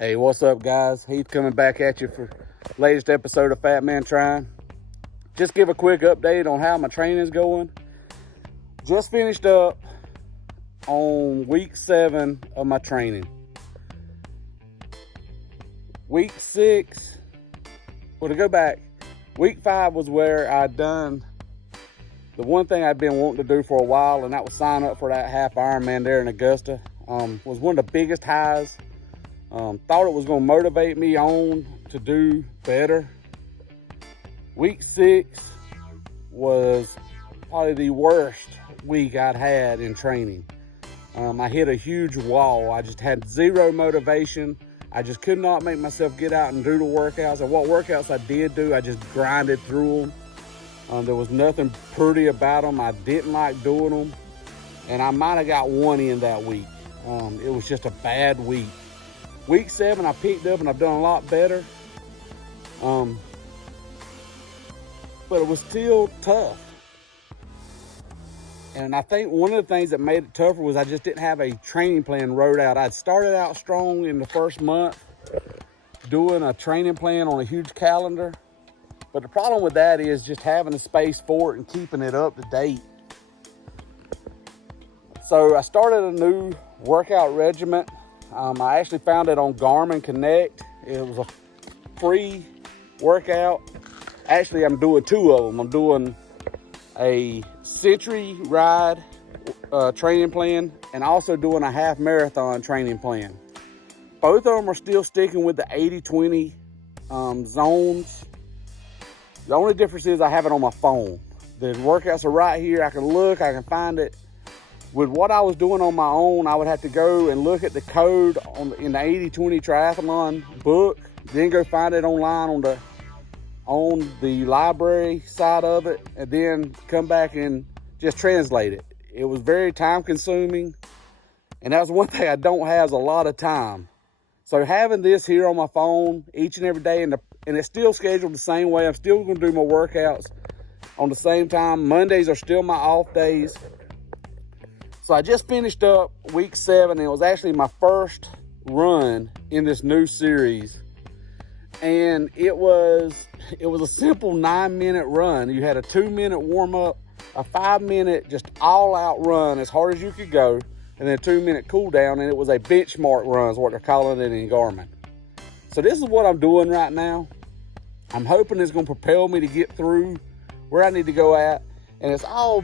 Hey, what's up, guys? Heath coming back at you for latest episode of Fatman Trying. Just give a quick update on how my training's going. Just finished up on week 7 of my training. Week 6, well, to go back, week 5 was where I'd done the one thing I'd been wanting to do for a while, and that was sign up for that half Ironman there in Augusta. Was one of the biggest highs. Thought it was going to motivate me on to do better. Week 6 was probably the worst week I'd had in training. I hit a huge wall. I just had zero motivation. I just could not make myself get out and do the workouts. And what workouts I did do, I just grinded through them. There was nothing pretty about them. I didn't like doing them. And I might have got one in that week. It was just a bad week. Week 7, I picked up and I've done a lot better. But it was still tough. And I think one of the things that made it tougher was I just didn't have a training plan wrote out. I'd started out strong in the first month, doing a training plan on a huge calendar. But the problem with that is just having the space for it and keeping it up to date. So I started a new workout regiment. I actually found it on Garmin Connect. It was a free workout. Actually, I'm doing 2 of them. I'm doing a century ride training plan and also doing a half marathon training plan. Both of them are still sticking with the 80-20 zones. The only difference is I have it on my phone. The workouts are right here. I can look, I can find it. With what I was doing on my own, I would have to go and look at the code in the 80-20 triathlon book, then go find it online on the library side of it, and then come back and just translate it. It was very time consuming, and that's one thing I don't have is a lot of time. So having this here on my phone each and every day, and it's still scheduled the same way. I'm still going to do my workouts on the same time. Mondays are still my off days. So I just finished up week 7, and it was actually my first run in this new series. And it was a simple 9-minute run. You had a 2-minute warm-up, a 5-minute just all-out run as hard as you could go, and then a 2-minute cool down, and it was a benchmark run is what they're calling it in Garmin. So this is what I'm doing right now. I'm hoping it's going to propel me to get through where I need to go at, and it's all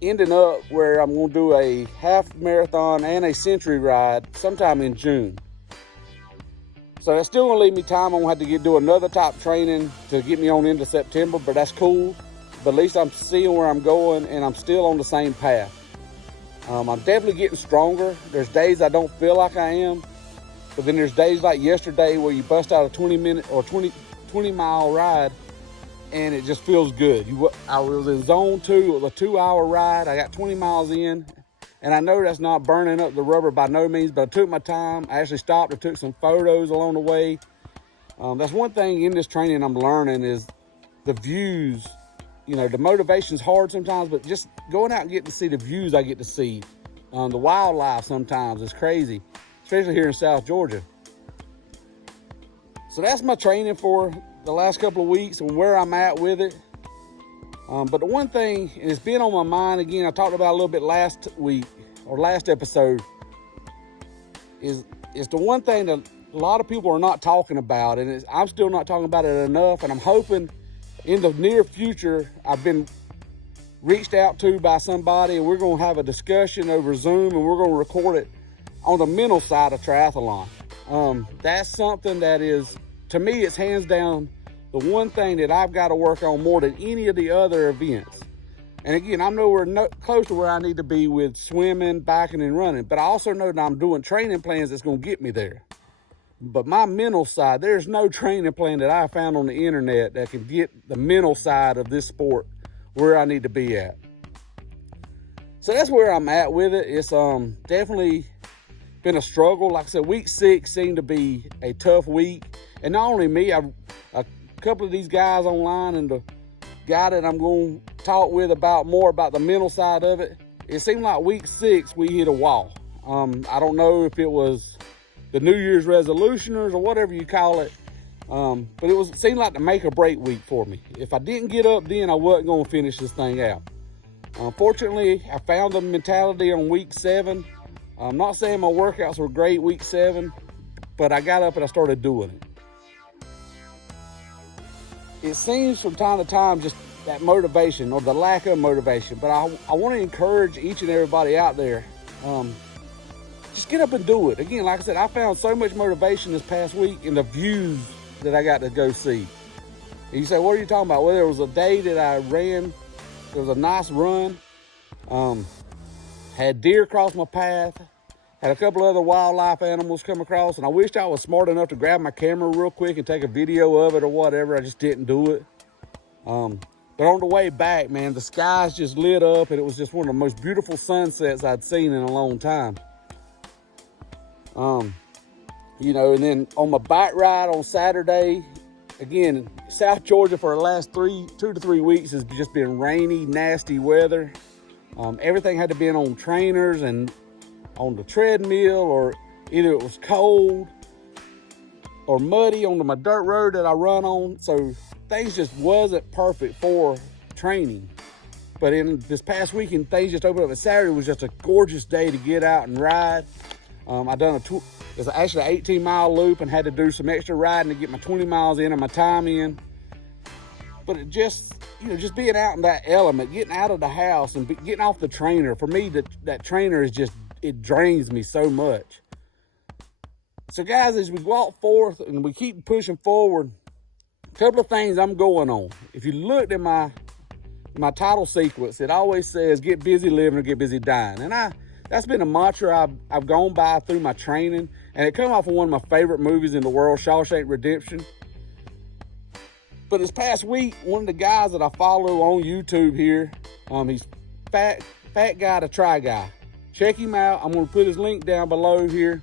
ending up where I'm going to do a half marathon and a century ride sometime in June. So that's still going to leave me time. I'm going to have to do another type training to get me on into September, but that's cool. But at least I'm seeing where I'm going, and I'm still on the same path. I'm definitely getting stronger. There's days I don't feel like I am, but then there's days like yesterday where you bust out a 20-minute or 20-mile ride, and it just feels good. I was in zone 2. It was a 2-hour ride. I got 20 miles in, and I know that's not burning up the rubber by no means, but I took my time. I actually stopped and took some photos along the way. That's one thing in this training I'm learning is the views. You know, the motivation's hard sometimes, but just going out and getting to see the views I get to see. The wildlife sometimes is crazy, especially here in South Georgia. So that's my training for the last couple of weeks and where I'm at with it. But the one thing, and it's been on my mind again, I talked about a little bit last week or last episode, is the one thing that a lot of people are not talking about, and I'm still not talking about it enough, and I'm hoping in the near future, I've been reached out to by somebody, and we're going to have a discussion over Zoom, and we're going to record it on the mental side of triathlon. That's something that is, to me, it's hands down the one thing that I've got to work on more than any of the other events. And again, I'm nowhere close to where I need to be with swimming, biking, and running, but I also know that I'm doing training plans that's going to get me there. But my mental side, there's no training plan that I found on the internet that can get the mental side of this sport where I need to be at. So that's where I'm at with it. It's definitely been a struggle. Like I said, week 6 seemed to be a tough week. And not only me, a couple of these guys online, and the guy that I'm going to talk with more about the mental side of it, it seemed like week 6 we hit a wall. I don't know if it was the New Year's resolutioners or whatever you call it. But it seemed like the make or break week for me. If I didn't get up then, I wasn't going to finish this thing out. Fortunately, I found the mentality on week 7. I'm not saying my workouts were great week 7, but I got up and I started doing it. It seems from time to time just that motivation or the lack of motivation, but I want to encourage each and everybody out there, just get up and do it. Again, like I said, I found so much motivation this past week in the views that I got to go see. And you say, what are you talking about? Well, there was a day that I ran. There was a nice run. Had deer cross my path. Had a couple other wildlife animals come across. And I wished I was smart enough to grab my camera real quick and take a video of it or whatever. I just didn't do it. But on the way back, man, the skies just lit up. And it was just one of the most beautiful sunsets I'd seen in a long time. You know, and then on my bike ride on Saturday, again, South Georgia for the last 2 to 3 weeks has just been rainy, nasty weather. Everything had to be on trainers and on the treadmill, or either it was cold or muddy on my dirt road that I run on. So things just wasn't perfect for training. But in this past weekend, things just opened up. And Saturday was just a gorgeous day to get out and ride. I done it's actually an 18-mile loop and had to do some extra riding to get my 20 miles in and my time in. But it just, you know, just being out in that element, getting out of the house and getting off the trainer. For me, that trainer is just, it drains me so much. So guys, as we walk forth and we keep pushing forward, a couple of things I'm going on. If you looked at my title sequence, it always says, get busy living or get busy dying. And that's been a mantra I've gone by through my training. And it come off of one of my favorite movies in the world, Shawshank Redemption. But this past week, one of the guys that I follow on YouTube here, he's fat guy to try guy. Check him out. I'm going to put his link down below here.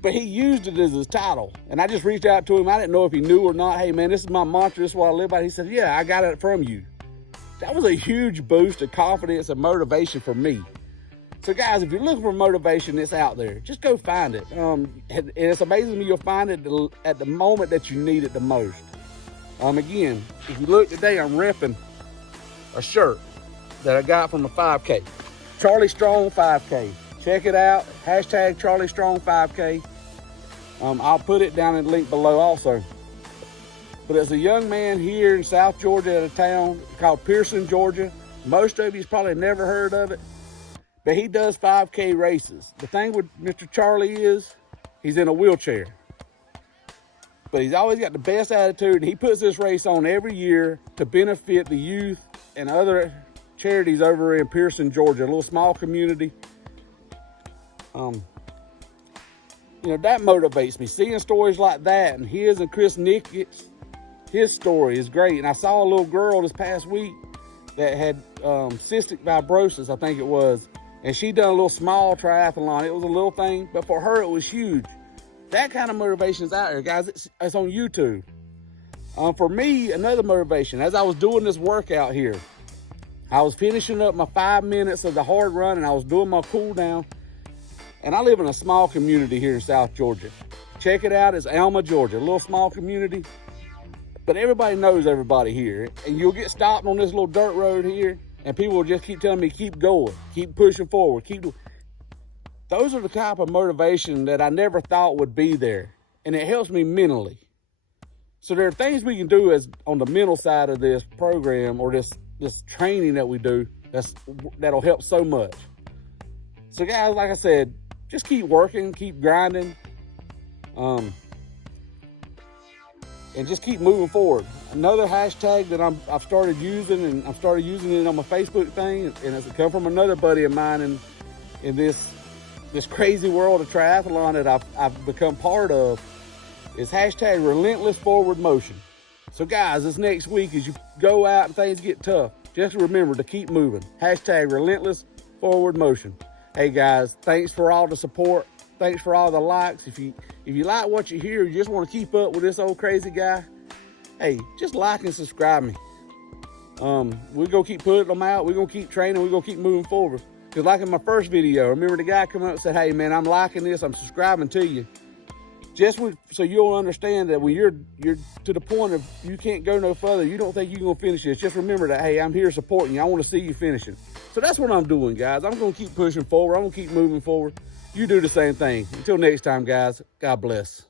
But he used it as his title. And I just reached out to him. I didn't know if he knew or not. Hey, man, this is my mantra. This is what I live by. He said, yeah, I got it from you. That was a huge boost of confidence and motivation for me. So guys, if you're looking for motivation, it's out there. Just go find it. And it's amazing to me you'll find it at the moment that you need it the most. Again, if you look today, I'm repping a shirt that I got from the 5K. Charlie Strong 5K. Check it out. Hashtag Charlie Strong 5K. I'll put it down in the link below also. But as a young man here in South Georgia at a town called Pearson, Georgia, most of you's probably never heard of it, but he does 5K races. The thing with Mr. Charlie is he's in a wheelchair, but he's always got the best attitude. And he puts this race on every year to benefit the youth and other charities over in Pearson, Georgia, a little small community. You know, that motivates me. Seeing stories like that, and his and Chris Nickett's, his story is great. And I saw a little girl this past week that had cystic fibrosis, I think it was. And she done a little small triathlon. It was a little thing, but for her, it was huge. That kind of motivation is out there, guys. It's on YouTube. For me, another motivation, as I was doing this workout here, I was finishing up my 5 minutes of the hard run and I was doing my cool down. And I live in a small community here in South Georgia. Check it out. It's Alma, Georgia, a little small community. But everybody knows everybody here. And you'll get stopped on this little dirt road here, and people will just keep telling me, keep going, keep pushing forward, Those are the type of motivation that I never thought would be there. And it helps me mentally. So there are things we can do as on the mental side of this program or this training that we do that'll help so much. So guys, like I said, just keep working, keep grinding, and just keep moving forward. Another hashtag that I've started using, and I've started using it on my Facebook thing, and it's come from another buddy of mine in this crazy world of triathlon that I've become part of, is hashtag relentless forward motion. So guys, this next week as you go out and things get tough, just remember to keep moving. Hashtag relentless forward motion. Hey guys, thanks for all the support. Thanks for all the likes. If you like what you hear, you just want to keep up with this old crazy guy, hey, just like and subscribe me. We're going to keep putting them out. We're going to keep training. We're going to keep moving forward. Because like in my first video, remember the guy come up and said, hey man, I'm liking this, I'm subscribing to you. So you'll understand that when you're to the point of you can't go no further, you don't think you're gonna finish this, just remember that, hey, I'm here supporting you. I wanna see you finishing. So that's what I'm doing, guys. I'm gonna keep pushing forward. I'm gonna keep moving forward. You do the same thing. Until next time, guys, God bless.